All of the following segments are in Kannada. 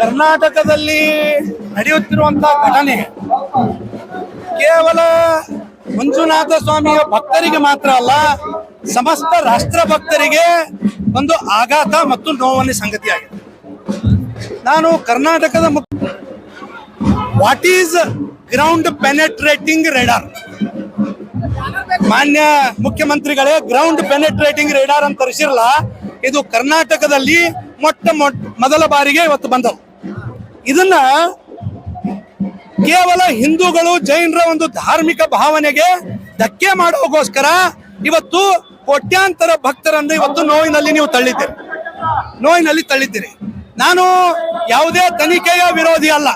ಕರ್ನಾಟಕದಲ್ಲಿ ನಡೆಯುತ್ತಿರುವಂತಹ ಘಟನೆ. ಕೇವಲ ಮಂಜುನಾಥ ಸ್ವಾಮಿಯ ಭಕ್ತರಿಗೆ ಮಾತ್ರ ಅಲ್ಲ, ಸಮಸ್ತ ರಾಷ್ಟ್ರ ಭಕ್ತರಿಗೆ ಒಂದು ಆಘಾತ ಮತ್ತು ನೋವನ್ನ ಸಂಗತಿಯಾಗಿದೆ. ನಾನು ಕರ್ನಾಟಕದ what is ground penetrating radar ಮಾನ್ಯ ಮುಖ್ಯಮಂತ್ರಿಗಳೇ ಗ್ರೌಂಡ್ ಪೆನೆಟ್ರೇಟಿಂಗ್ ರೇಡಾರ್ ಅಂತ ತರಿಸಿರಲ್ಲ, ಇದು ಕರ್ನಾಟಕದಲ್ಲಿ ಮೊಟ್ಟ ಮೊದಲ ಬಾರಿಗೆ ಇವತ್ತು ಬಂದವು ಇದನ್ನ ಕೇವಲ ಹಿಂದೂಗಳು ಜೈನರ ಒಂದು ಧಾರ್ಮಿಕ ಭಾವನೆಗೆ ಧಕ್ಕೆ ಮಾಡೋಕ್ಕೋಸ್ಕರ ಇವತ್ತು ಕೋಟ್ಯಾಂತರ ಭಕ್ತರನ್ನು ಇವತ್ತು ನೋವಿನಲ್ಲಿ ನೀವು ತಳ್ಳಿದ್ದೀರಿ. ನೋವಿನಲ್ಲಿ ತಳ್ಳಿದ್ದೀರಿ. ನಾನು ಯಾವುದೇ ತನಿಖೆಯ ವಿರೋಧಿ ಅಲ್ಲ.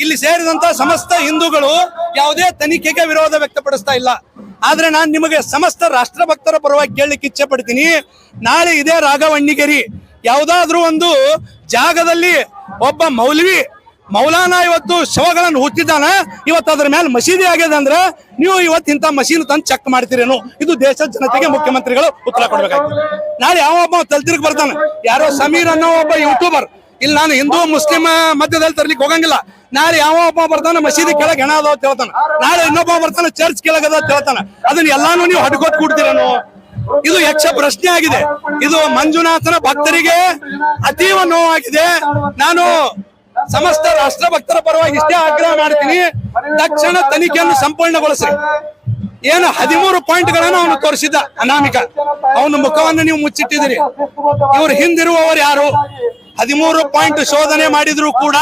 ಇಲ್ಲಿ ಸೇರಿದಂತ ಸಮಸ್ತ ಹಿಂದೂಗಳು ಯಾವುದೇ ತನಿಖೆಗೆ ವಿರೋಧ ವ್ಯಕ್ತಪಡಿಸ್ತಾ ಇಲ್ಲ. ಆದ್ರೆ ನಾನು ನಿಮಗೆ ಸಮಸ್ತ ರಾಷ್ಟ್ರ ಭಕ್ತರ ಪರವಾಗಿ ಕೇಳಲಿಕ್ಕೆ ಇಚ್ಛೆ ಪಡ್ತೀನಿ. ನಾಳೆ ಇದೇ ರಾಘವಣ್ಣಿಗೇರಿ ಯಾವುದಾದ್ರೂ ಒಂದು ಜಾಗದಲ್ಲಿ ಒಬ್ಬ ಮೌಲ್ವಿ, ಮೌಲಾನ ಇವತ್ತು ಶವಗಳನ್ನು ಹುಟ್ಟಿದ್ದಾನೆ. ಇವತ್ತು ಅದ್ರ ಮೇಲೆ ಮಸೀದಿ ಆಗಿದೆ ಅಂದ್ರೆ ನೀವು ಇವತ್ತು ಇಂಥ ಮಸೀದಿ ತಂದು ಚೆಕ್ ಮಾಡ್ತೀರೇನು? ಇದು ದೇಶದ ಜನತೆಗೆ ಮುಖ್ಯಮಂತ್ರಿಗಳು ಉತ್ತರ ಕೊಡ್ಬೇಕಾಗ್ತದೆ ನಾಳೆ ಯಾವ ಒಬ್ಬ ತಲ್ತಿರ್ಗ್ ಬರ್ತಾನೆ? ಯಾರೋ ಸಮೀರ್ ಅನ್ನೋ ಒಬ್ಬ ಯೂಟ್ಯೂಬರ್ ಇಲ್ಲಿ ನಾನು ಹಿಂದೂ ಮುಸ್ಲಿಂ ಮಧ್ಯದಲ್ಲಿ ತರ್ಲಿಕ್ಕೆ ಹೋಗಂಗಿಲ್ಲ. ನಾಳೆ ಯಾವ ಒಬ್ಬ ಬರ್ತಾನೆ? ಮಸೀದಿ ಕೆಳಗೆ ಹೆಣ ಅಂತ ಹೇಳ್ತಾನೆ. ನಾಳೆ ಇನ್ನೊಬ್ಬ ಬರ್ತಾನೆ? ಚರ್ಚ್ ಕೆಳಗದ ಅದ ಹೇಳ್ತಾನೆ. ಅದನ್ನ ಎಲ್ಲಾನು ನೀವು ಹಡ್ಕೋತ್ ಕೂಡ್ತೀರೇನು? ಇದು ಯಕ್ಷ ಪ್ರಶ್ನೆ ಆಗಿದೆ. ಇದು ಮಂಜುನಾಥನ ಭಕ್ತರಿಗೆ ಅತೀವ ನೋವಾಗಿದೆ. ನಾನು ಸಮಸ್ತ ರಾಷ್ಟ್ರ ಭಕ್ತರ ಪರವಾಗಿ ಇಷ್ಟೇ ಆಗ್ರಹ ಮಾಡ್ತೀನಿ. ತಕ್ಷಣ ತನಿಖೆಯನ್ನು ಸಂಪೂರ್ಣಗೊಳಿಸಿ ಏನು ಹದಿಮೂರು ಪಾಯಿಂಟ್ ಗಳನ್ನ ಅವನು ತೋರಿಸಿದ್ದ ಅನಾಮಿಕ. ಅವನ ಮುಖವನ್ನು ನೀವು ಮುಚ್ಚಿಟ್ಟಿದ್ದೀರಿ. ಇವರು ಹಿಂದಿರುವವರು ಯಾರು? ಹದಿಮೂರು ಪಾಯಿಂಟ್ ಶೋಧನೆ ಮಾಡಿದ್ರು ಕೂಡ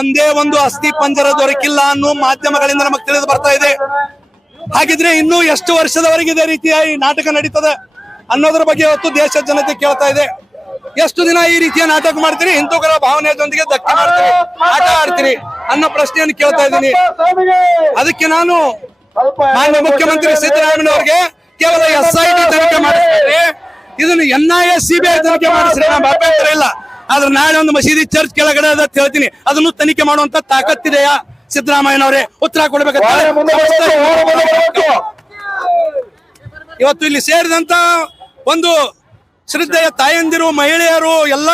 ಒಂದೇ ಒಂದು ಅಸ್ಥಿ ಪಂಜರ ದೊರಕಿಲ್ಲ ಅನ್ನೋ ಮಾಧ್ಯಮಗಳಿಂದ ನಮಗೆ ತಿಳಿದು ಬರ್ತಾ ಇದೆ. ಹಾಗಿದ್ರೆ ಇನ್ನೂ ಎಷ್ಟು ವರ್ಷದವರೆಗೆ ಇದೇ ರೀತಿಯ ನಾಟಕ ನಡೀತದೆ ಅನ್ನೋದ್ರ ಬಗ್ಗೆ ಇವತ್ತು ದೇಶದ ಜನತೆ ಕೇಳ್ತಾ ಇದೆ. ಎಷ್ಟು ದಿನ ಈ ರೀತಿಯ ನಾಟಕ ಮಾಡ್ತೀರಿ? ಹಿಂದೂಗಳ ಭಾವನೆಯೊಂದಿಗೆ ಧಕ್ಕೆ ಮಾಡ್ತೀರಿ. ಆಟ ಆಡ್ತೀರಿ ಅನ್ನೋ ಪ್ರಶ್ನೆಯನ್ನು ಕೇಳ್ತಾ ಇದ್ದೀನಿ. ಅದಕ್ಕೆ ನಾನು ಮಾನ್ಯ ಮುಖ್ಯಮಂತ್ರಿ ಸಿದ್ದರಾಮಯ್ಯ ಅವರಿಗೆ ಕೇವಲ ಎಸ್ ಐ ತನಿಖೆ ಮಾಡಿಸ್ತಾರೆ ಇದನ್ನು N I A C B I ತನಿಖೆ ಮಾಡಿಸ್ರಿ. ನಮ್ಮ ಅಭ್ಯಂತರ ಇಲ್ಲ. ಆದ್ರೆ ನಾಳೆ ಒಂದು ಮಸೀದಿ ಚರ್ಚ್ ಕೆಳಗಡೆ ಅದ ಹೇಳ್ತೀನಿ. ಅದನ್ನು ತನಿಖೆ ಮಾಡುವಂತ ತಾಕತ್ತಿದೆಯಾ? ಸಿದ್ದರಾಮಯ್ಯನವರೇ ಉತ್ತರ ಕೊಡ್ಬೇಕಂತ ಇವತ್ತು ಇಲ್ಲಿ ಸೇರಿದಂತ ಒಂದು ಶ್ರದ್ಧೆಯ ತಾಯಂದಿರು ಮಹಿಳೆಯರು ಎಲ್ಲ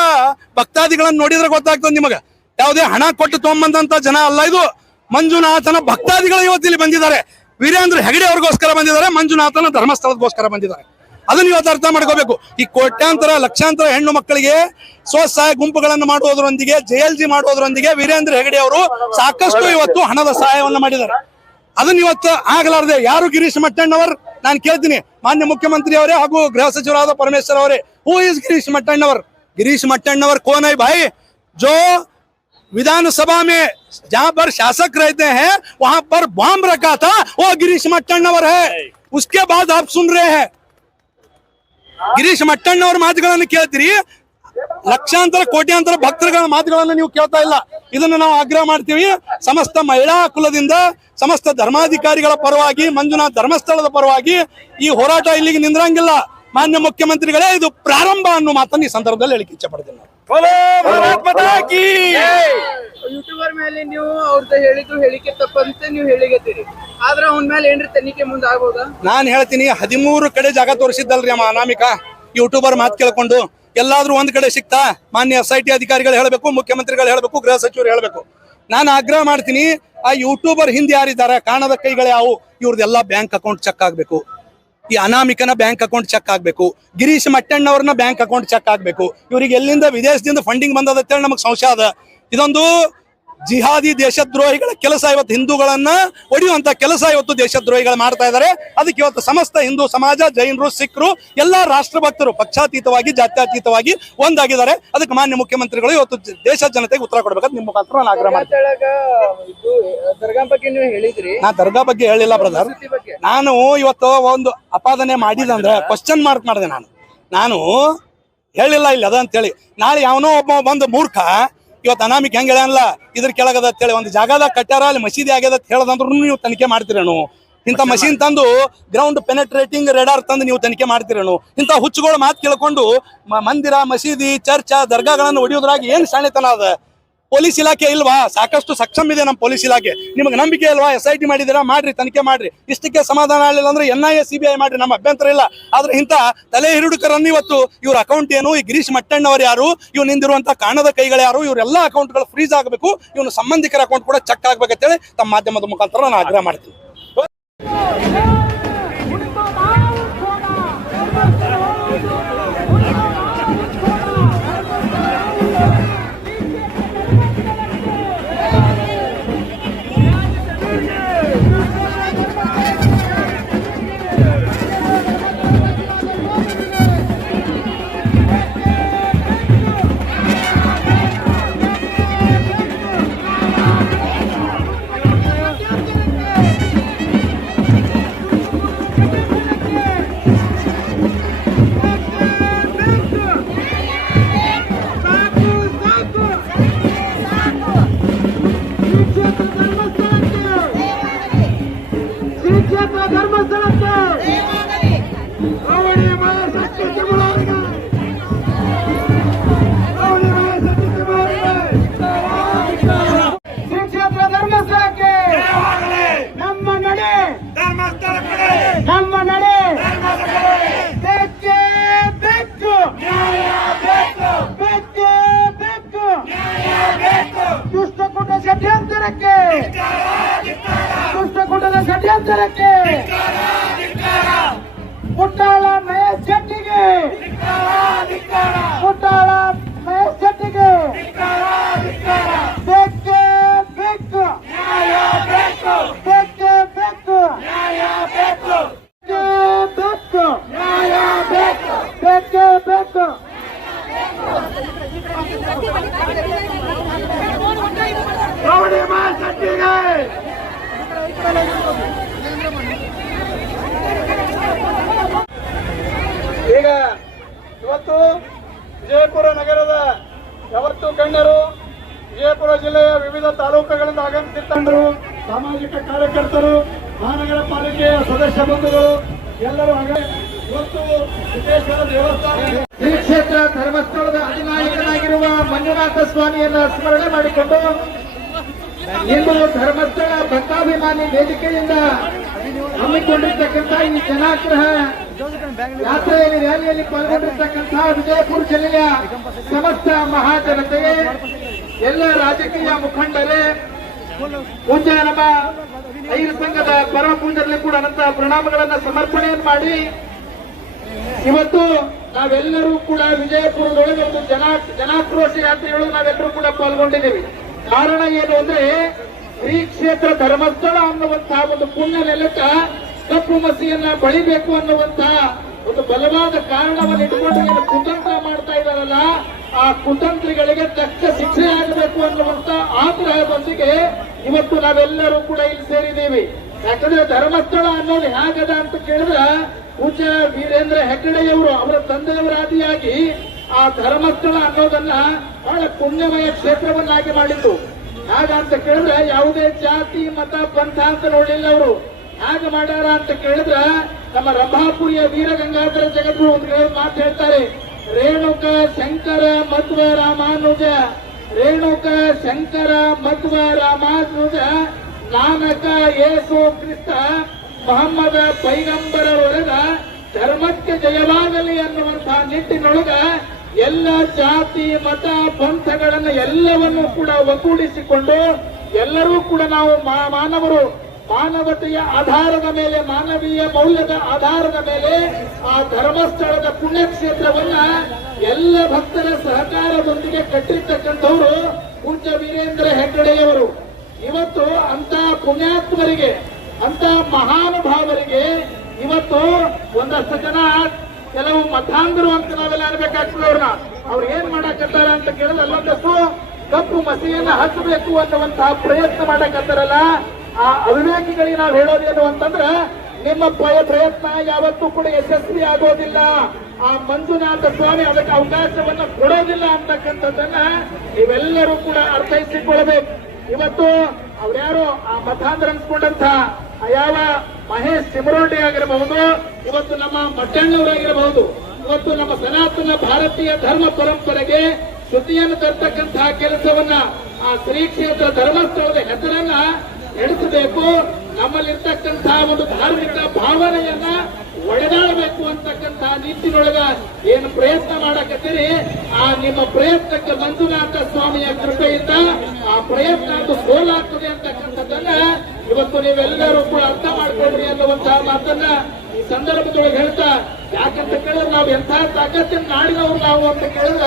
ಭಕ್ತಾದಿಗಳನ್ನು ನೋಡಿದ್ರೆ ಗೊತ್ತಾಗ್ತದೆ ನಿಮಗೆ. ಯಾವುದೇ ಹಣ ಕೊಟ್ಟು ತೊಂಬಂದಂತ ಜನ ಅಲ್ಲ ಇದು. ಮಂಜುನಾಥನ ಭಕ್ತಾದಿಗಳು ಇವತ್ತು ಇಲ್ಲಿ ಬಂದಿದ್ದಾರೆ. ವೀರೇಂದ್ರ ಹೆಗಡೆ ಅವ್ರಿಗೋಸ್ಕರ ಬಂದಿದ್ದಾರೆ ಮಂಜುನಾಥನ ಧರ್ಮಸ್ಥಳದಗೋಸ್ಕರ ಬಂದಿದ್ದಾರೆ. ಅದನ್ನ ಇವತ್ತು ಅರ್ಥ ಮಾಡ್ಕೋಬೇಕು ಈ ಕೋಟ್ಯಾಂತರ ಲಕ್ಷಾಂತರ ಹೆಣ್ಣು ಮಕ್ಕಳಿಗೆ ಸ್ವಸಹಾಯ ಗುಂಪುಗಳನ್ನು ಮಾಡುವುದರೊಂದಿಗೆ ಜಿ ಮಾಡುವುದರೊಂದಿಗೆ ವೀರೇಂದ್ರ ಹೆಗಡೆ ಅವರು ಸಾಕಷ್ಟು ಇವತ್ತು ಹಣದ ಸಹಾಯವನ್ನು ಮಾಡಿದ್ದಾರೆ ಅದನ್ನ ಇವತ್ತು ಆಗಲಾರದೆ ಯಾರು ಗಿರೀಶ್ ಮಟ್ಟಣ್ಣವರ್ ನಾನು ಕೇಳ್ತೀನಿ ಮಾನ್ಯ ಮುಖ್ಯಮಂತ್ರಿ ಅವರೇ ಹಾಗೂ ಗೃಹ ಸಚಿವರಾದ ಪರಮೇಶ್ವರ್ ಅವರೇ ಹೂ ಇಸ್ ಗಿರೀಶ್ ಮಟ್ಟಣ್ಣವರ್ ಗಿರೀಶ್ मट्टण्णवर कौन है भाई जो विधानसभा में जहां पर शासक रहते हैं वहां पर बॉम्ब रखा था वो गिरीश मट्टण्णवर है उसके बाद आप सुन रहे हैं ಗಿರೀಶ್ ಮಟ್ಟಣ್ಣವ್ರ ಮಾತುಗಳನ್ನು ಕೇಳ್ತೀರಿ? ಲಕ್ಷಾಂತರ, ಕೋಟ್ಯಾಂತರ ಭಕ್ತರುಗಳ ಮಾತುಗಳನ್ನು ನೀವು ಕೇಳ್ತಾ ಇಲ್ಲ. ಇದನ್ನು ನಾವು ಆಗ್ರಹ ಮಾಡ್ತೀವಿ. ಸಮಸ್ತ ಮಹಿಳಾ ಕುಲದಿಂದ, ಸಮಸ್ತ ಧರ್ಮಾಧಿಕಾರಿಗಳ ಪರವಾಗಿ, ಮಂಜುನಾಥ್ ಧರ್ಮಸ್ಥಳದ ಪರವಾಗಿ ಈ ಹೋರಾಟ ಇಲ್ಲಿಗೆ ನಿಂದ್ರಂಗಿಲ್ಲ. ಮಾನ್ಯ ಮುಖ್ಯಮಂತ್ರಿಗಳೇ, ಇದು ಪ್ರಾರಂಭ ಅನ್ನೋ ಮಾತನ್ನು ಈ ಸಂದರ್ಭದಲ್ಲಿ ಹೇಳಿಕೆ ಇಚ್ಛೆ ಪಡ್ತೀನಿ. ಯೂಟ್ಯೂಬರ್ ಮೇಲೆ ನೀವು ಅವ್ರದ್ದು ಹೇಳಿದ್ದು ಹೇಳಿಕೆ ತಪ್ಪಂತೆ ನೀವು ಹೇಳಿಗತ್ತೀರಿ. ಆದ್ರ ಅವನ ಮೇಲೆ ಏನ್ರಿ ತನಿಖೆ ಮುಂದೆ ಆಗ್ಬೋದಾ ನಾನು ಹೇಳ್ತೀನಿ ಹದಿಮೂರು ಕಡೆ ಜಾಗ ತೋರಿಸಿದ್ದಲ್ರಿ ಅಮ್ಮ ಅನಾಮಿಕ. ಯೂಟ್ಯೂಬರ್ ಮಾತು ಕೇಳ್ಕೊಂಡು ಎಲ್ಲಾದ್ರೂ ಒಂದ್ ಕಡೆ ಸಿಕ್ತಾ ಮಾನ್ಯ ಎಸ್ ಐ ಟಿ ಅಧಿಕಾರಿಗಳು ಹೇಳಬೇಕು ಮುಖ್ಯಮಂತ್ರಿಗಳು ಹೇಳಬೇಕು ಗೃಹ ಸಚಿವರು ಹೇಳಬೇಕು. ನಾನು ಆಗ್ರಹ ಮಾಡ್ತೀನಿ ಆ ಯೂಟ್ಯೂಬರ್ ಹಿಂದೆ ಯಾರಿದ್ದಾರೆ ಕಾಣದ ಕೈಗಳು ಯಾವು ಇವ್ರದ್ದೆಲ್ಲ ಬ್ಯಾಂಕ್ ಅಕೌಂಟ್ ಚೆಕ್ ಆಗ್ಬೇಕು. ಈ ಅನಾಮಿಕನ ಬ್ಯಾಂಕ್ ಅಕೌಂಟ್ ಚೆಕ್ ಆಗಬೇಕು. ಗಿರೀಶ್ ಮಟ್ಟಣ್ಣವ್ರನ್ನ ಬ್ಯಾಂಕ್ ಅಕೌಂಟ್ ಚೆಕ್ ಆಗಬೇಕು. ಇವ್ರಿಗೆ ಎಲ್ಲಿಂದ ವಿದೇಶದಿಂದ ಫಂಡಿಂಗ್ ಬಂದದ ಅಂತೇಳಿ ನಮಗೆ ಸಂಶಯ ಅದ. ಇದೊಂದು ಜಿಹಾದಿ ದೇಶದ್ರೋಹಿಗಳ ಕೆಲಸ ಇವತ್ತು ಹಿಂದೂಗಳನ್ನ ಒಡೆಯುವಂತ ಕೆಲಸ ಇವತ್ತು ದೇಶದ್ರೋಹಿಗಳು ಮಾಡ್ತಾ ಇದ್ದಾರೆ. ಅದಕ್ಕೆ ಇವತ್ತು ಸಮಸ್ತ ಹಿಂದೂ ಸಮಾಜ ಜೈನರು ಸಿಖ್ರು ಎಲ್ಲಾ ರಾಷ್ಟ್ರಭಕ್ತರು ಪಕ್ಷಾತೀತವಾಗಿ ಜಾತ್ಯತೀತವಾಗಿ ಒಂದಾಗಿದ್ದಾರೆ. ಅದಕ್ಕೆ ಮಾನ್ಯ ಮುಖ್ಯಮಂತ್ರಿಗಳು ಇವತ್ತು ದೇಶ ಜನತೆಗೆ ಉತ್ತರ ಕೊಡ್ಬೇಕಂತ ನಿಮ್ಮ ಮುಖಾಂತರ ನಾನು ಆಗ್ರಹ ಮಾಡ್ತೀನಿ. ಇದು ದರ್ಗಾ ಬಗ್ಗೆ ನೀವು ಹೇಳಿದ್ರಿ. ನಾ ದರ್ಗಾ ಬಗ್ಗೆ ಹೇಳಿಲ್ಲ ಬ್ರದರ್ ನಾನು ಇವತ್ತು ಒಂದು ಅಪಾದನೆ ಮಾಡಿದಂದ್ರೆ ಕ್ವಶನ್ ಮಾರ್ಕ್ ಮಾಡಿದೆ ನಾನು. ನಾನು ಹೇಳಿಲ್ಲ ಇಲ್ಲಿ ಅದ ಅಂತೇಳಿ ನಾಳೆ ಯಾವನೋ ಒಬ್ಬ ಬಂದು ಮೂರ್ಖ ಇವತ್ತು ಅನಾಮಿಕ್ ಹೆಂಗ್ ಹೇಳಲ್ಲ ಇದ್ರ ಕೆಳಗದ ಅಂತೇಳಿ ಒಂದು ಜಾಗದಾಗ ಕಟ್ಟಾರ ಅಲ್ಲಿ ಮಸೀದಿ ಆಗ್ಯದ ಅಂತ ಹೇಳದಂದ್ರು ನೀವು ತನಿಖೆ ಮಾಡ್ತಿರೇನು? ಇಂಥ ಮಷೀನ್ ತಂದು ಗ್ರೌಂಡ್ ಪೆನೆಟ್ರೇಟಿಂಗ್ ರೆಡಾರ್ ತಂದು ನೀವು ತನಿಖೆ ಮಾಡ್ತಿರೇನು? ಇಂಥ ಹುಚ್ಚುಗಳು ಮಾತು ಕೇಳ್ಕೊಂಡು ಮಂದಿರ ಮಸೀದಿ ಚರ್ಚ್ ದರ್ಗಾಗಳನ್ನು ಹೊಡೆಯೋದ್ರಾಗ ಏನ್ ಶಾಣೆತನ ಅದ? ಪೊಲೀಸ್ ಇಲಾಖೆ ಇಲ್ವಾ? ಸಾಕಷ್ಟು ಸಕ್ಷಮ್ ಇದೆ ನಮ್ಮ ಪೊಲೀಸ್ ಇಲಾಖೆ. ನಿಮಗೆ ನಂಬಿಕೆ ಇಲ್ವಾ? ಎಸ್ ಐ ಟಿ ಮಾಡಿದಿರಾ ಮಾಡ್ರಿ, ತನಿಖೆ ಮಾಡ್ರಿ. ಇಷ್ಟಕ್ಕೆ ಸಮಾಧಾನ ಆಗಲಿಲ್ಲ ಅಂದ್ರೆ N I A C B I ನಮ್ಮ ಅಭ್ಯಂತರ ಇಲ್ಲ. ಆದ್ರೆ ಇಂಥ ತಲೆ ಹಿರುಡುಕರನ್ನು ಇವತ್ತು ಇವ್ರ ಅಕೌಂಟ್ ಏನು? ಈ ಗಿರೀಶ್ ಮಟ್ಟಣ್ಣವರು ಯಾರು? ಇವ್ ನಿಂದಿರುವಂತ ಕಾಣದ ಕೈಗಳು ಯಾರು? ಇವರೆಲ್ಲ ಅಕೌಂಟ್ಗಳು ಫ್ರೀಸ್ ಆಗಬೇಕು. ಇವನು ಸಂಬಂಧಿಕರ ಅಕೌಂಟ್ ಕೂಡ ಚೆಕ್ ಆಗ್ಬೇಕಂತೇಳಿ ತಮ್ಮ ಮಾಧ್ಯಮದ ಮುಖಾಂತರ ನಾನು ಆಗ್ರಹ ಮಾಡ್ತೀನಿ. ಷಡ್ಯಂತರಕ್ಕೆ ಮುಟ್ಟಾಳ ಮಹೇಶ್ ಶೆಟ್ಟಿಗೆ. ಮುಟ್ಟಾಳ ಮಹೇಶ್ ಶೆಟ್ಟಿಗೆ. ಬೇಕೇ ಬೇಕು ಬೇಕೇ ಬೇಕು ಬೇಕೇ ಬೇಕು ಬೇಕೇ ಬೇಕು ರೌಡಿ ಮಹೇಶ್ ಶೆಟ್ಟಿಗೆ ಈಗ ಇವತ್ತು ವಿಜಯಪುರ ನಗರದ ಯಾವತ್ತು ಗಣ್ಯರು ವಿಜಯಪುರ ಜಿಲ್ಲೆಯ ವಿವಿಧ ತಾಲೂಕುಗಳಿಂದ ಆಗಮಿಸಿರ್ತಂಡರು ಸಾಮಾಜಿಕ ಕಾರ್ಯಕರ್ತರು, ಮಹಾನಗರ ಪಾಲಿಕೆಯ ಸದಸ್ಯ ಬಂಧುಗಳು ಎಲ್ಲರೂ ಇವತ್ತು ಸಿದ್ದೇಶ್ವರ ದೇವಸ್ಥಾನ ಈ ಕ್ಷೇತ್ರ ಧರ್ಮಸ್ಥಳದ ಅಧಿನಾಯಕನಾಗಿರುವ ಮಂಜುನಾಥ ಸ್ವಾಮಿಯನ್ನ ಸ್ಮರಣೆ ಮಾಡಿಕೊಂಡು ಇಂದು ಧರ್ಮಸ್ಥಳ ಭಕ್ತಾಭಿಮಾನಿ ವೇದಿಕೆಯಿಂದ ಹಮ್ಮಿಕೊಂಡಿರ್ತಕ್ಕಂಥ ಈ ಜನಾಗ್ರಹ ಯಾತ್ರೆಯಲ್ಲಿ ರ್ಯಾಲಿಯಲ್ಲಿ ಪಾಲ್ಗೊಂಡಿರ್ತಕ್ಕಂತಹ ವಿಜಯಪುರ ಜಿಲ್ಲೆಯ ಸಮಸ್ತ ಮಹಾಜನತೆಗೆ ಎಲ್ಲ ರಾಜಕೀಯ ಮುಖಂಡರೇ, ಪೂಜ್ಯ ನಮ್ಮ ಐದು ಸಂಘದ ಪರಮ ಪೂಜರಲ್ಲಿ ಕೂಡ ಅನಂತ ಪ್ರಣಾಮಗಳನ್ನ ಸಮರ್ಪಣೆಯನ್ನು ಮಾಡಿ, ಇವತ್ತು ನಾವೆಲ್ಲರೂ ಕೂಡ ವಿಜಯಪುರದೊಳಗೆ ಒಂದು ಜನ, ಜನಾಕ್ರೋಶ ಯಾತ್ರೆಗಳು ನಾವೆಲ್ಲರೂ ಕೂಡ ಪಾಲ್ಗೊಂಡಿದ್ದೀವಿ. ಕಾರಣ ಏನು ಅಂದ್ರೆ ಶ್ರೀ ಕ್ಷೇತ್ರ ಧರ್ಮಸ್ಥಳ ಅನ್ನುವಂತಹ ಒಂದು ಪುಣ್ಯ ನೆಲಕ್ಕ ಕಪ್ಪು ಮಸಿಯನ್ನ ಬಳಿಬೇಕು ಅನ್ನುವಂತ ಒಂದು ಬಲವಾದ ಕಾರಣವನ್ನು ಇಟ್ಕೊಂಡು ಕುತಂತ್ರ ಮಾಡ್ತಾ ಇದ್ದಾರಲ್ಲ, ಆ ಕುತಂತ್ರಿಗಳಿಗೆ ತಕ್ಕ ಶಿಕ್ಷೆ ಆಗಬೇಕು ಅನ್ನುವಂತ ಆಗ್ರಹದೊಂದಿಗೆ ಇವತ್ತು ನಾವೆಲ್ಲರೂ ಕೂಡ ಇಲ್ಲಿ ಸೇರಿದ್ದೀವಿ. ಯಾಕಂದ್ರೆ ಧರ್ಮಸ್ಥಳ ಅನ್ನೋದು ಹೇಗದ ಅಂತ ಕೇಳಿದ್ರೆ ಪೂಜ್ಯ ವೀರೇಂದ್ರ ಹೆಗ್ಗಡೆಯವರು ಅವರ ತಂದೆಯವರಾದಿಯಾಗಿ ಆ ಧರ್ಮಸ್ಥಳ ಅನ್ನೋದನ್ನ ಬಹಳ ಪುಣ್ಯಮಯ ಕ್ಷೇತ್ರವನ್ನಾಗಿ ಮಾಡಿದ್ದು. ಹಾಗಂತ ಕೇಳಿದ್ರೆ ಯಾವುದೇ ಜಾತಿ, ಮತ, ಪಂಥ ಅಂತ ನೋಡಲಿಲ್ಲ ಅವರು. ಹಾಗೆ ಮಾಡ್ಯಾರ ಅಂತ ಕೇಳಿದ್ರ ನಮ್ಮ ರಂಭಾಪುರಿಯ ವೀರಗಂಗಾಧರ ಜಗದ್ಗುರು ಒಂದು ಹೇಳಿ ಮಾತು ಹೇಳ್ತಾರೆ. ರೇಣುಕ, ಶಂಕರ, ಮಧ್ವ, ರಾಮಾನುಜ. ರೇಣುಕ, ಶಂಕರ, ಮಧ್ವ, ರಾಮಾನುಜ, ನಾನಕ, ಯೇಸು ಕ್ರಿಸ್ತ, ಮೊಹಮ್ಮದ ಪೈಗಂಬರವರೆಗ ಧರ್ಮಕ್ಕೆ ಜಯವಾಗಲಿ ಅನ್ನುವಂತಹ ನಿಟ್ಟಿನೊಳಗ ಎಲ್ಲ ಜಾತಿ, ಮತ, ಪಂಥಗಳನ್ನು ಎಲ್ಲವನ್ನು ಕೂಡ ಒಗ್ಗೂಡಿಸಿಕೊಂಡು ಎಲ್ಲರೂ ಕೂಡ ನಾವು ಮಾನವರು ಮಾನವತೆಯ ಆಧಾರದ ಮೇಲೆ, ಮಾನವೀಯ ಮೌಲ್ಯದ ಆಧಾರದ ಮೇಲೆ ಆ ಧರ್ಮಸ್ಥಳದ ಪುಣ್ಯಕ್ಷೇತ್ರವನ್ನ ಎಲ್ಲ ಭಕ್ತರ ಸಹಕಾರದೊಂದಿಗೆ ಕಟ್ಟಿರ್ತಕ್ಕಂಥವರು ಪೂಜ್ಯ ವೀರೇಂದ್ರ ಹೆಗ್ಗಡೆಯವರು. ಇವತ್ತು ಅಂತ ಪುಣ್ಯಾತ್ಮರಿಗೆ ಅಂತ ಮಹಾನುಭಾವರಿಗೆ ಇವತ್ತು ಒಂದಷ್ಟು ಜನ ಕೆಲವು ಮತಾಂಧರು ಅಂತ ನಾವೆಲ್ಲ ಅನ್ಬೇಕಾಗ್ತದೆ ಅವ್ರನ್ನ. ಅವ್ರು ಏನ್ ಮಾಡಕತ್ತಾರ ಅಂತ ಕೇಳಿದ್ರೆ ಅಲ್ಲೊಂದಷ್ಟು ಕಪ್ಪು ಮಸಿಯನ್ನ ಹಚ್ಚಬೇಕು ಅನ್ನುವಂತಹ ಪ್ರಯತ್ನ ಮಾಡಕತ್ತಾರಲ್ಲ. ಆ ಅವಿವೇಕಿಗಳಿಗೆ ನಾವು ಹೇಳೋದೇನು ಅಂತಂದ್ರೆ, ನಿಮ್ಮ ಪಯ ಪ್ರಯತ್ನ ಯಾವತ್ತೂ ಕೂಡ ಯಶಸ್ವಿ ಆಗೋದಿಲ್ಲ. ಆ ಮಂಜುನಾಥ ಸ್ವಾಮಿ ಅದಕ್ಕೆ ಅವಕಾಶವನ್ನು ಕೊಡೋದಿಲ್ಲ ಅಂತಕ್ಕಂಥದ್ದನ್ನ ನೀವೆಲ್ಲರೂ ಕೂಡ ಅರ್ಥೈಸಿಕೊಳ್ಳಬೇಕು. ಇವತ್ತು ಅವ್ರ್ಯಾರು ಆ ಮತಾಂತರ ಅನ್ಸ್ಕೊಂಡಂತ ಯಾವ ಮಹೇಶ್ ಸಿಮರೋಡಿ ಆಗಿರಬಹುದು, ಇವತ್ತು ನಮ್ಮ ಮಟ್ಟಣ್ಣವರಾಗಿರಬಹುದು ಇವತ್ತು ನಮ್ಮ ಸನಾತನ ಭಾರತೀಯ ಧರ್ಮ ಪರಂಪರೆಗೆ ಸುದ್ದಿಯನ್ನು ತರ್ತಕ್ಕಂತಹ ಕೆಲಸವನ್ನ ಆ ಶ್ರೀ ಕ್ಷೇತ್ರ ಧರ್ಮಸ್ಥಳದ ಹೆಸರನ್ನ ನಡೆಸಬೇಕು ನಮ್ಮಲ್ಲಿರ್ತಕ್ಕಂತಹ ಒಂದು ಧಾರ್ಮಿಕ ಭಾವನೆಯನ್ನ ಒಡೆದಾಡಬೇಕು ಅಂತಕ್ಕಂತಹ ನಿಟ್ಟಿನೊಳಗ ಏನು ಪ್ರಯತ್ನ ಮಾಡಕತ್ತೀರಿ? ಆ ನಿಮ್ಮ ಪ್ರಯತ್ನಕ್ಕೆ ಮಂಜುನಾಥ ಸ್ವಾಮಿಯ ಕೃಪೆಯಿಂದ ಆ ಪ್ರಯತ್ನ ಅದು ಸೋಲಾಗ್ತದೆ ಅಂತಕ್ಕಂಥದ್ದನ್ನ ಇವತ್ತು ನೀವೆಲ್ಲರೂ ಕೂಡ ಅರ್ಥ ಮಾಡ್ಕೊಂಡ್ರಿ ಅನ್ನುವಂತಹ ಮಾತನ್ನ ಈ ಸಂದರ್ಭದೊಳಗೆ ಹೇಳ್ತಾ, ಯಾಕಂತ ಕೇಳಿದ್ರೆ ನಾವು ಎಂಥ ತಾಕತ್ತಿನ ನಾಡಿನವ್ರು ನಾವು ಅಂತ ಕೇಳಿದ್ರ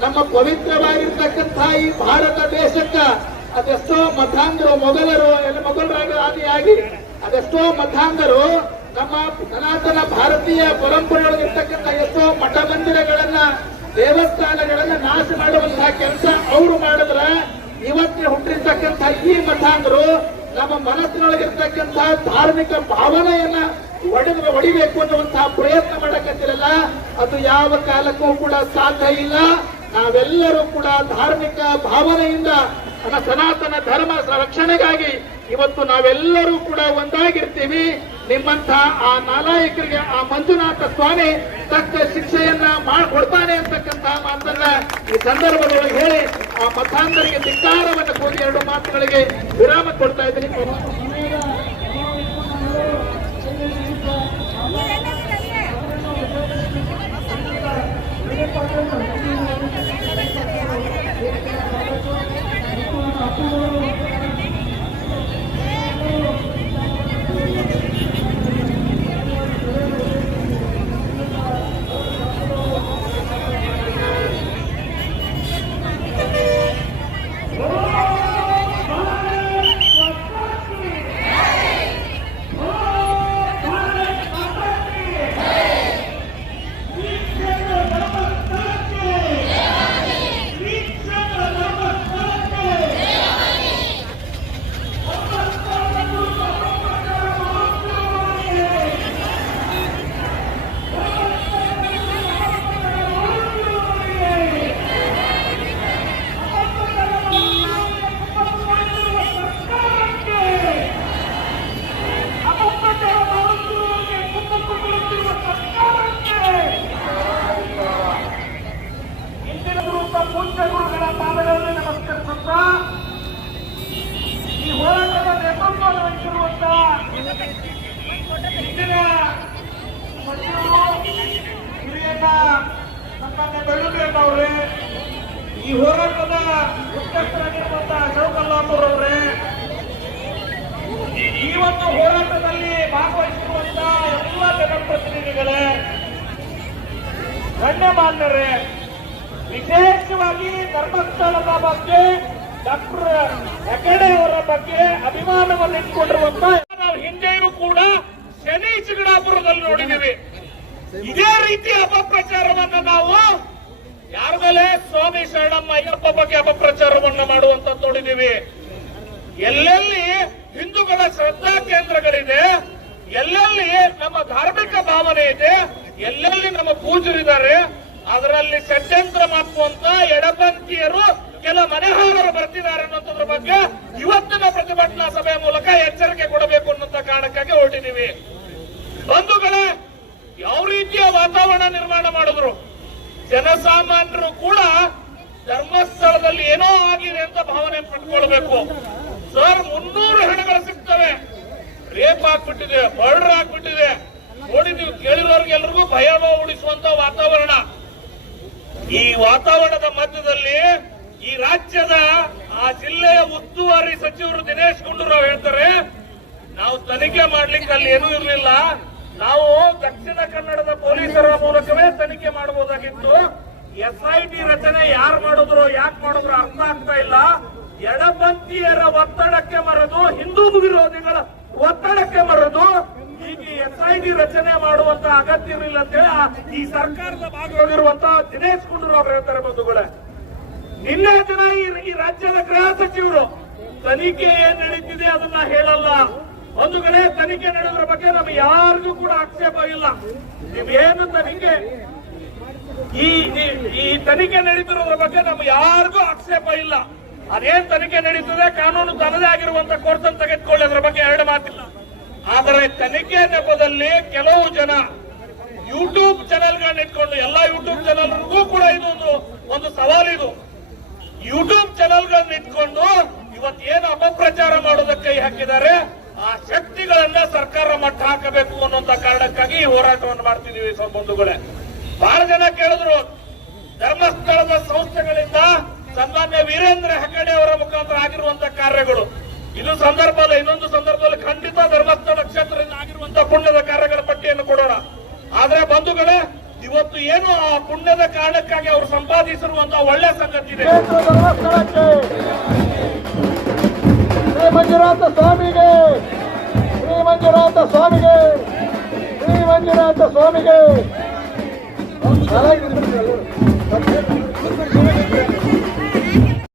ನಮ್ಮ ಪವಿತ್ರವಾಗಿರ್ತಕ್ಕಂತಹ ಈ ಭಾರತ ದೇಶಕ್ಕ ಅದೆಷ್ಟೋ ಮತಾಂಧರು ಮೊಘಲರು, ಎಲ್ಲ ಮೊಘಲರಾಗಿ ಆದಿಯಾಗಿ, ಅದೆಷ್ಟೋ ಮತಾಂಧರು ನಮ್ಮ ಸನಾತನ ಭಾರತೀಯ ಪರಂಪರೆಯೊಳಗಿರ್ತಕ್ಕಂಥ ಎಷ್ಟೋ ಮಠ ಮಂದಿರಗಳನ್ನ ದೇವಸ್ಥಾನಗಳನ್ನ ನಾಶ ಮಾಡುವಂತಹ ಕೆಲಸ ಅವರು ಮಾಡಿದ್ರ ಇವತ್ತಿನ ಹುಟ್ಟಿರ್ತಕ್ಕಂಥ ಈ ಮತಾಂಧರು ನಮ್ಮ ಮನಸ್ಸಿನೊಳಗಿರ್ತಕ್ಕಂತಹ ಧಾರ್ಮಿಕ ಭಾವನೆಯನ್ನ ಒಡೆದು ಒಡಿಬೇಕು ಅನ್ನುವಂತಹ ಪ್ರಯತ್ನ ಮಾಡಕತ್ತಿರಲ್ಲ, ಅದು ಯಾವ ಕಾಲಕ್ಕೂ ಕೂಡ ಸಾಧ್ಯ ಇಲ್ಲ. ನಾವೆಲ್ಲರೂ ಕೂಡ ಧಾರ್ಮಿಕ ಭಾವನೆಯಿಂದ ನಮ್ಮ ಸನಾತನ ಧರ್ಮ ರಕ್ಷಣೆಗಾಗಿ ಇವತ್ತು ನಾವೆಲ್ಲರೂ ಕೂಡ ಒಂದಾಗಿರ್ತೀವಿ. ನಿಮ್ಮಂತ ಆ ನಾಲಾಯಕರಿಗೆ ಆ ಮಂಜುನಾಥ ಸ್ವಾಮಿ ತಕ್ಕ ಶಿಕ್ಷೆಯನ್ನ ಮಾಡಿಕೊಡ್ತಾನೆ ಅಂತಕ್ಕಂತಹ ಮಾತನ್ನ ಈ ಸಂದರ್ಭದೊಳಗೆ ಹೇಳಿ ಆ ಮತಾಂಧರಿಗೆ ಧಿಕ್ಕಾರವನ್ನು ಕೂಡಿ ಎರಡು ಮಾತುಗಳಿಗೆ ವಿರಾಮ ಕೊಡ್ತಾ ಇದ್ದೀನಿ. ಗಣ್ಯಮಾನ್ಯರೇ ವಿಶೇಷವಾಗಿ ಧರ್ಮಸ್ಥಳದ ಬಗ್ಗೆ, ಡಾಕ್ಟರ್ ಹೆಗಡೆ ಅವರ ಬಗ್ಗೆ ಅಭಿಮಾನವನ್ನು ಇಟ್ಕೊಂಡಿರುವಂತ ನಾವು ಹಿಂದೆಯೂ ಕೂಡ ಶನಿ ಚಿಗಡಾಪುರದಲ್ಲಿ ನೋಡಿದ್ದೀವಿ. ಇದೇ ರೀತಿ ಅಪಪ್ರಚಾರವನ್ನು ನಾವು ಯಾರ ಮೇಲೆ ಸ್ವಾಮಿ ಶರಣಮ್ಮ ಅಯ್ಯಪ್ಪ ಬಗ್ಗೆ ಅಪಪ್ರಚಾರವನ್ನು ಮಾಡುವಂತ ನೋಡಿದ್ದೀವಿ. ಎಲ್ಲೆಲ್ಲಿ ಹಿಂದೂಗಳ ಶ್ರದ್ಧಾ ಕೇಂದ್ರಗಳಿದೆ ಎಲ್ಲೆಲ್ಲಿ ನಮ್ಮ ಧಾರ್ಮಿಕ ಭಾವನೆ ಇದೆ, ಎಲ್ಲೆಲ್ಲಿ ನಮ್ಮ ಪೂಜರಿದ್ದಾರೆ, ಅದರಲ್ಲಿ ಷಡ್ಯಂತ್ರ ಮಾಡುವಂತ ಎಡಪಂಥೀಯರು ಕೆಲ ಮನೆಹಾರರು ಬರ್ತಿದ್ದಾರೆ ಅನ್ನೋದ್ರ ಬಗ್ಗೆ ಇವತ್ತಿನ ಪ್ರತಿಭಟನಾ ಸಭೆಯ ಮೂಲಕ ಎಚ್ಚರಿಕೆ ಕೊಡಬೇಕು ಅನ್ನುವಂತ ಕಾರಣಕ್ಕಾಗಿ ಹೊರಟಿದ್ದೀವಿ. ಬಂಧುಗಳೇ, ಯಾವ ರೀತಿಯ ವಾತಾವರಣ ನಿರ್ಮಾಣ ಮಾಡಿದ್ರು? ಜನಸಾಮಾನ್ಯರು ಕೂಡ ಧರ್ಮಸ್ಥಳದಲ್ಲಿ ಏನೋ ಆಗಿದೆ ಅಂತ ಭಾವನೆ ಪಟ್ಕೊಳ್ಬೇಕು. ಸರ್, ಮುನ್ನೂರು ಹಣಗಳು ಸಿಗ್ತವೆ. ರೇಪ್ ಆಗ್ಬಿಟ್ಟಿದೆ, ಮರ್ಡರ್ ಆಗ್ಬಿಟ್ಟಿದೆ. ನೋಡಿದೀವಿ ಕೇಳಿರೋರ್ಗೆಲ್ರಿಗೂ ಭಯಭಾವ ಉಳಿಸುವಂತ ವಾತಾವರಣ. ಈ ವಾತಾವರಣದ ಮಧ್ಯದಲ್ಲಿ ಈ ರಾಜ್ಯದ ಆ ಜಿಲ್ಲೆಯ ಉಸ್ತುವಾರಿ ಸಚಿವರು ದಿನೇಶ್ ಗುಂಡೂರಾವ್ ಹೇಳ್ತಾರೆ, ನಾವು ತನಿಖೆ ಮಾಡ್ಲಿಕ್ಕೆ ಅಲ್ಲಿ ಏನೂ ಇರಲಿಲ್ಲ. ನಾವು ದಕ್ಷಿಣ ಕನ್ನಡದ ಪೊಲೀಸರ ಮೂಲಕವೇ ತನಿಖೆ ಮಾಡಬಹುದಾಗಿತ್ತು ಎಸ್ಐಟಿ ರಚನೆ ಯಾರು ಮಾಡಿದ್ರು, ಯಾಕೆ ಮಾಡಿದ್ರು ಅರ್ಥ ಆಗ್ತಾ ಇಲ್ಲ. ಎಡಪಂಥೀಯರ ಒತ್ತಡಕ್ಕೆ ಮರೆದು ಹಿಂದೂ ವಿರೋಧಿಗಳ ಒತ್ತಡಕ್ಕೆ ಬರೋದು ಈಗ ಎಸ್ಐಟಿ ರಚನೆ ಮಾಡುವಂತ ಅಗತ್ಯ ಇರಲಿಲ್ಲ ಅಂತೇಳಿ ಆ- ಈ ಸರ್ಕಾರದ ಭಾಗವಾಗಿರುವಂತ ದಿನೇಶ್ ಗುಂಡೂರಾವ್ ಹೇಳ್ತಾರೆ ಬಂಧುಗಳೇ. ನಿನ್ನೆ ಜನ ಈ ರಾಜ್ಯದ ಗೃಹ ಸಚಿವರು ತನಿಖೆ ಏನ್ ನಡೀತಿದೆ ಅದನ್ನ ಹೇಳಲ್ಲ. ಒಂದು ಕಡೆ ತನಿಖೆ ನಡೆಯೋದ್ರ ಬಗ್ಗೆ ನಮ್ಗೆ ಯಾರಿಗೂ ಕೂಡ ಆಕ್ಷೇಪ ಇಲ್ಲ. ನೀವೇನು ತನಿಖೆ ಈ ತನಿಖೆ ನಡೀತಿರೋದ್ರ ಬಗ್ಗೆ ನಮ್ಗೆ ಯಾರಿಗೂ ಆಕ್ಷೇಪ ಇಲ್ಲ. ಅದೇನ್ ತನಿಖೆ ನಡೀತದೆ, ಕಾನೂನು ತನ್ನದೇ ಆಗಿರುವಂತ ಕೋರ್ಸ್ ಅನ್ನು ತೆಗೆದುಕೊಳ್ಳಿ. ಅದರ ಬಗ್ಗೆ ಎರಡು ಮಾತಿಲ್ಲ. ಆದರೆ ತನಿಖೆ ನೆಪದಲ್ಲಿ ಕೆಲವು ಜನ ಯೂಟ್ಯೂಬ್ ಚಾನೆಲ್ಗಳನ್ನ ಇಟ್ಕೊಂಡು, ಎಲ್ಲಾ ಯೂಟ್ಯೂಬ್ ಚಾನೆಲ್ಗೂ ಕೂಡ ಇದು ಒಂದು ಸವಾಲಿದು ಯೂಟ್ಯೂಬ್ ಚಾನೆಲ್ಗಳನ್ನ ಇಟ್ಕೊಂಡು ಇವತ್ತೇನು ಅಪಪ್ರಚಾರ ಮಾಡೋದಕ್ಕೆ ಹಾಕಿದ್ದಾರೆ, ಆ ಶಕ್ತಿಗಳನ್ನ ಸರ್ಕಾರ ಮಟ್ಟ ಹಾಕಬೇಕು ಅನ್ನುವಂತ ಕಾರಣಕ್ಕಾಗಿ ಈ ಹೋರಾಟವನ್ನು ಮಾಡ್ತಿದೀವಿ ಬಂಧುಗಳೇ ಬಹಳ ಜನ ಕೇಳಿದ್ರು, ಧರ್ಮಸ್ಥಳದ ಸಂಸ್ಥೆಗಳಿಂದ ಸನ್ಮಾನ್ಯ ವೀರೇಂದ್ರ ಹೆಗ್ಗಡೆ ಅವರ ಮುಖಾಂತರ ಆಗಿರುವಂತಹ ಕಾರ್ಯಗಳು. ಇದು ಸಂದರ್ಭದ, ಇನ್ನೊಂದು ಸಂದರ್ಭದಲ್ಲಿ ಖಂಡಿತ ಧರ್ಮಸ್ಥಳ ಕ್ಷೇತ್ರದಿಂದ ಆಗಿರುವಂತ ಪುಣ್ಯದ ಕಾರ್ಯಗಳ ಪಟ್ಟಿಯನ್ನು ಕೊಡೋಣ. ಆದ್ರೆ ಬಂಧುಗಳೇ, ಇವತ್ತು ಏನು ಆ ಪುಣ್ಯದ ಕಾರಣಕ್ಕಾಗಿ ಅವರು ಸಂಪಾದಿಸಿರುವಂತಹ ಒಳ್ಳೆ ಸಂಗತಿ ಇದೆ. ಶ್ರೀ ಮಂಜುನಾಥ ಸ್ವಾಮಿಗೆ. ಶ್ರೀ ಮಂಜುನಾಥ ಸ್ವಾಮಿಗೆ. ಶ್ರೀ ಮಂಜುನಾಥ ಸ್ವಾಮಿಗೆ.